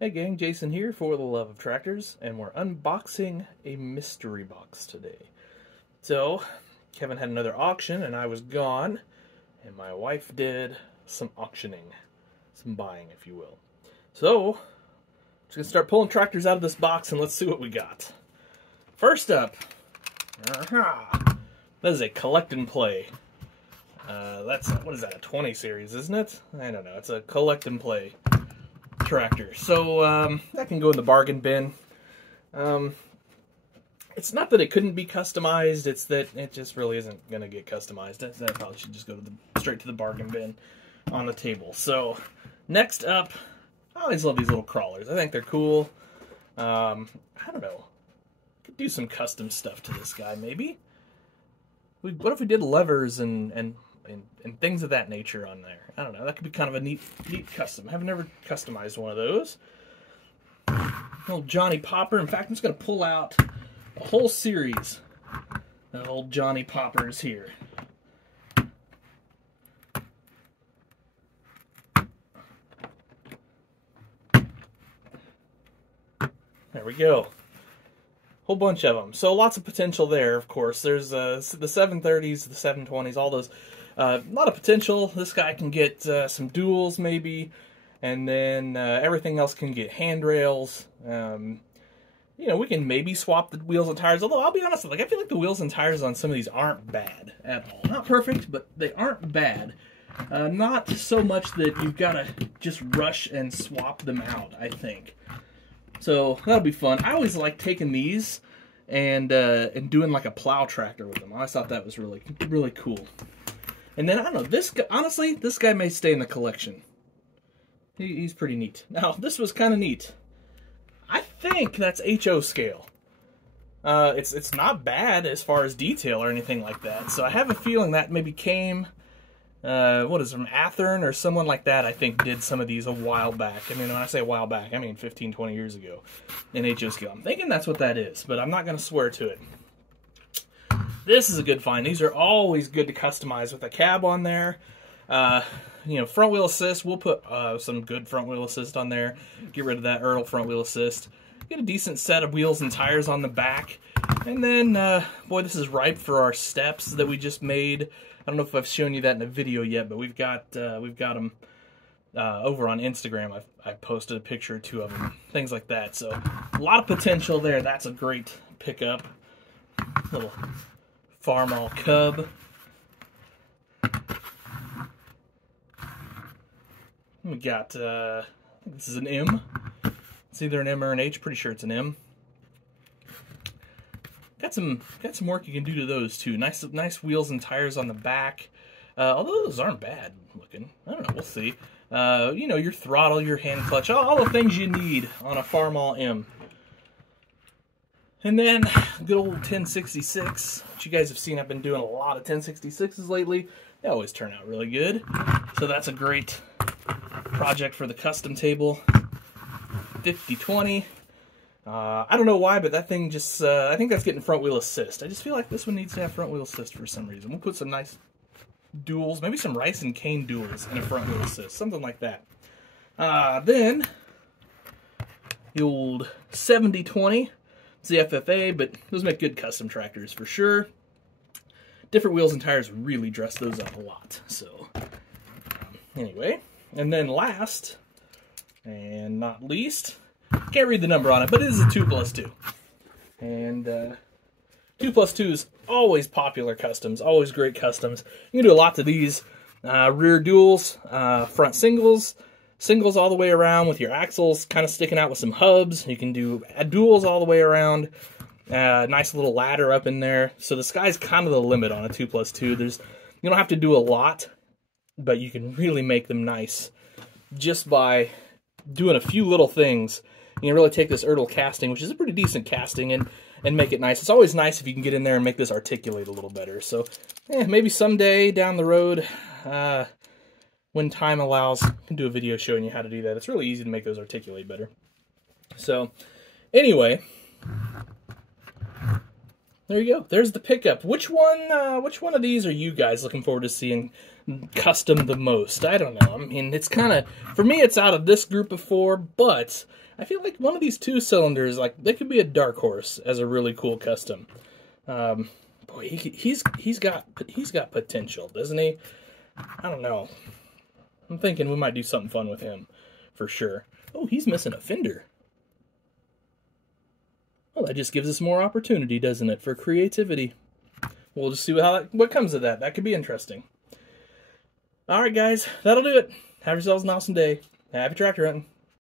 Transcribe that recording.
Hey gang, Jason here for the Love of Tractors, and we're unboxing a mystery box today. So, Kevin had another auction and I was gone, and my wife did some auctioning, some buying if you will. So, just gonna start pulling tractors out of this box and let's see what we got. First up, that is a collect and play. What is that, a 20 series, isn't it? I don't know, it's a collect and play tractor. So that can go in the bargain bin. It's not that it couldn't be customized, it's that it just really isn't going to get customized. That probably should just go to straight to the bargain bin on the table. So next up, I always love these little crawlers. I think they're cool. I don't know. Could do some custom stuff to this guy maybe. What if we did levers and things of that nature on there? I don't know. That could be kind of a neat custom. I've never customized one of those. Old Johnny Popper. In fact, I'm just going to pull out a whole series of old Johnny Poppers here. There we go. Whole bunch of them. So lots of potential there, of course. There's the 730s, the 720s, all those. A lot of potential. This guy can get some duals maybe, and then everything else can get handrails. You know, we can maybe swap the wheels and tires, although I'll be honest, I feel like the wheels and tires on some of these aren't bad at all. Not perfect, but they aren't bad. Not so much that you've got to just rush and swap them out, I think. So that'll be fun. I always like taking these and doing like a plow tractor with them. I always thought that was really cool. And then, I don't know, this guy, honestly, this guy may stay in the collection. He's pretty neat. Now, this was kind of neat. I think that's HO scale. It's not bad as far as detail or anything like that. So I have a feeling that maybe came, what is it, from Athearn or someone like that, I think, did some of these a while back. I mean, when I say a while back, I mean 15, 20 years ago in HO scale. I'm thinking that's what that is, but I'm not going to swear to it. This is a good find. These are always good to customize with a cab on there. You know, front wheel assist. We'll put some good front wheel assist on there. Get rid of that Earl front wheel assist. Get a decent set of wheels and tires on the back. And then, boy, this is ripe for our steps that we just made. I don't know if I've shown you that in a video yet, but we've got them over on Instagram. I've posted a picture or two of them, things like that. So a lot of potential there. That's a great pickup. Little Farmall Cub. We got, I think this is an M. It's either an M or an H. Pretty sure it's an M. Got some work you can do to those too. Nice wheels and tires on the back. Although those aren't bad looking. I don't know. We'll see. You know, your throttle, your hand clutch, all the things you need on a Farmall M. And then, good old 1066, which you guys have seen. I've been doing a lot of 1066s lately. They always turn out really good. So that's a great project for the custom table. 5020. I don't know why, but that thing just, I think that's getting front wheel assist. I just feel like this one needs to have front wheel assist for some reason. We'll put some nice duals, maybe some Rice and Cane duals in a front wheel assist, something like that. Then, the old 7020. It's the FFA, but those make good custom tractors for sure. Different wheels and tires really dress those up a lot. So, anyway. And then last, and not least, can't read the number on it, but it is a 2+2. And 2+2 is always popular customs, always great customs. You can do a lot to these. Rear duals, front singles. Singles all the way around with your axles kind of sticking out with some hubs. You can do duals all the way around. Nice little ladder up in there. So the sky's kind of the limit on a 2+2. You don't have to do a lot, but you can really make them nice just by doing a few little things. You can really take this Ertl casting, which is a pretty decent casting, and make it nice. It's always nice if you can get in there and make this articulate a little better. So maybe someday down the road, when time allows, I can do a video showing you how to do that. It's really easy to make those articulate better. So, anyway, there you go. There's the pickup. Which one of these are you guys looking forward to seeing custom the most. I don't know. I mean, it's kind of, for me, it's out of this group of 4, but I feel like one of these 2-cylinders, like, they could be a dark horse as a really cool custom. Boy, he's got potential, doesn't he? I don't know. I'm thinking we might do something fun with him, for sure. Oh, he's missing a fender. Well, that just gives us more opportunity, doesn't it, for creativity. We'll just see what comes of that. That could be interesting. All right, guys, that'll do it. Have yourselves an awesome day. Happy tractor hunting.